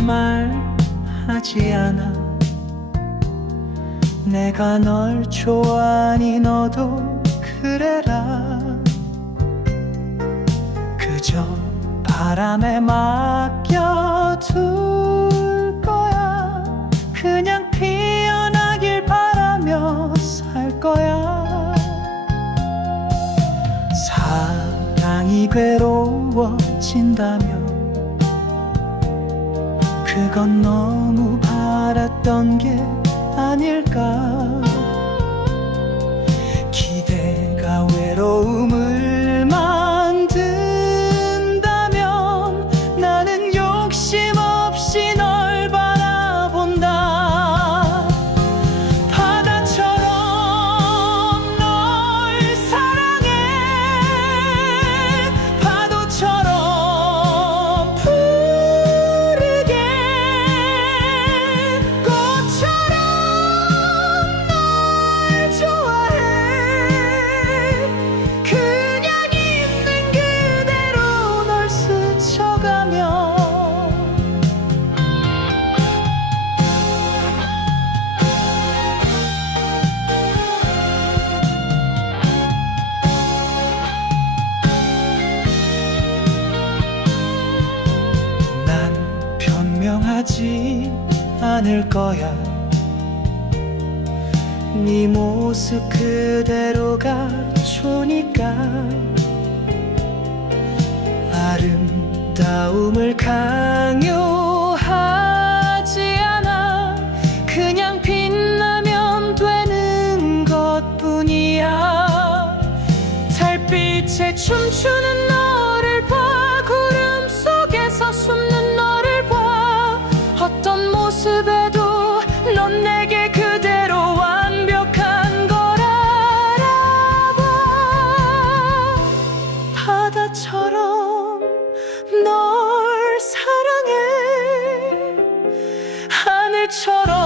말하지 않아. 내가 널 좋아하니 너도 그래라. 그저 바람에 맡겨둘 거야. 그냥 피어나길 바라며 살 거야. 사랑이 괴로워진다면 그건 너무 바랐던 게 아닐까 변명하지 않을 거야. 네 모습 그대로가 좋으니까. 아름다움을 강요하지 않아. 그냥 빛나면 되는 것뿐이야. 달빛에 춤추는 하늘처럼